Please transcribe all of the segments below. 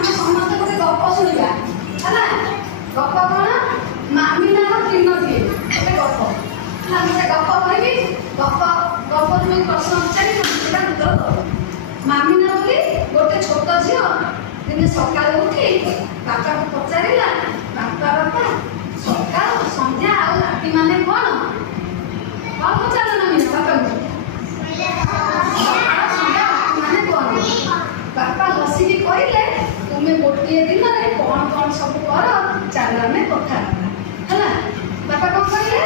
ଆମେ ସମସ୍ତେ ଗୋଟେ ଗପ ଶୁଣିବା ହେଲା। ଗପ କ'ଣ? ମାମିନାର ତିନୋଟି ଗୋଟେ ଗପ ହେଲା। ମୁଁ ସେ ଗପ କହିବି, ଗପ ତୁମେ ପ୍ରଶ୍ନ ପଚାରିବ ସେଟା ଉତ୍ତର ଦେବ। ମାମିନା ବୋଲି ଗୋଟେ ଛୋଟ ଝିଅ ଦିନେ ସକାଳୁ ଉଠି ବାପାକୁ ପଚାରିଲା, ବାପା ସକାଳ ସନ୍ଧ୍ୟା ଆଉ ରାତି ମାନେ କ'ଣ? କ'ଣ ପଚାରିଲା ମାମିନା ବାପାକୁ? ସକାଳ ସନ୍ଧ୍ୟା ରାତି ମାନେ କ'ଣ? ବାପା ହସିକି କହିଲେ, ତୁମେ ଗୋଟିଏ ଦିନରେ କ'ଣ କ'ଣ ସବୁ କର ଚାଲ ଆମେ କଥା ହେବା ହେଲା। ବାପା କ'ଣ କହିଲେ?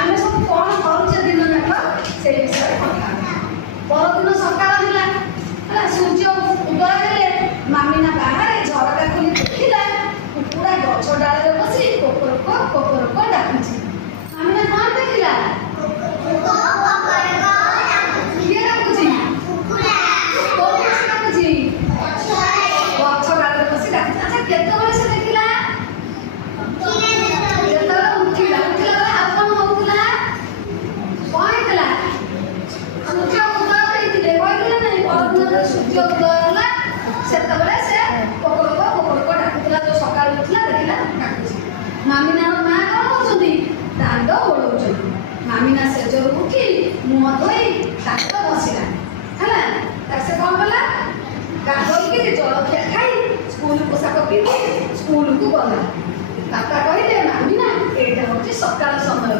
ଆମେ ସବୁ କ'ଣ କରୁଛେ ଦିନ ଯାକ ସେଇ ବିଷୟରେ କଥା ହେବା। ପରଦିନ ସକାଳ ହେଲା ହେଲା, ସୂର୍ଯ୍ୟ ଉଦୟ ହେଲେ ମାମିନା ବାହାରେ ଝରକା ଖୋଲି ଦେଖିଲା କୁକୁଡ଼ା ଗଛ ଡାଳରେ ବସି କୋକରକ ଡାକୁଛି। ମାମିନା କ'ଣ ଦେଖିଲା? କିଏ ଡାକୁଛି? ଗଛ ଡାଳରେ ବସି ଡାକୁଛି। ଆଚ୍ଛା, କେତେବେଳେ ସେ ଦେଖିଲା? ଯେତେବେଳେ ଉଠିଲା ବେଳେ ଆଉ କ'ଣ ହଉଥିଲା? କ'ଣ ହେଇଥିଲା? ସୂର୍ଯ୍ୟ ଉଦୟ ହେଇଥିଲେ କହିଥିଲେ ନାଇଁ, ପରଦିନ ସୂର୍ଯ୍ୟ ଉଦୟ ହେଲା ସେତେବେଳେ ସେ କୋକରକ ଡାକୁଥିଲା। ଯୋଉ ସକାଳୁ ଉଠିଲା ଦେଖିଲା ଡାକୁଛି। ମାମିନାର ମା କ'ଣ କରୁଛନ୍ତି? ଦାଣ୍ଡ ଓଳଉଛନ୍ତି। ମାମିନା ସେଜରୁ ଉଠି ମୁହଁ ଧୋଇ ଦାଣ୍ଡ ବସିଲା ହେଲା। ସେ କ'ଣ କଲା? ଗାଧୋଇକି ଜଳଖିଆ ଖାଇ ସ୍କୁଲ ପୋଷାକ ପିନ୍ଧି ସ୍କୁଲକୁ ଗଲା। ବାପା କହିଲେ, ମାମିନା ଏଇଟା ହେଉଛି ସକାଳ ସମୟ,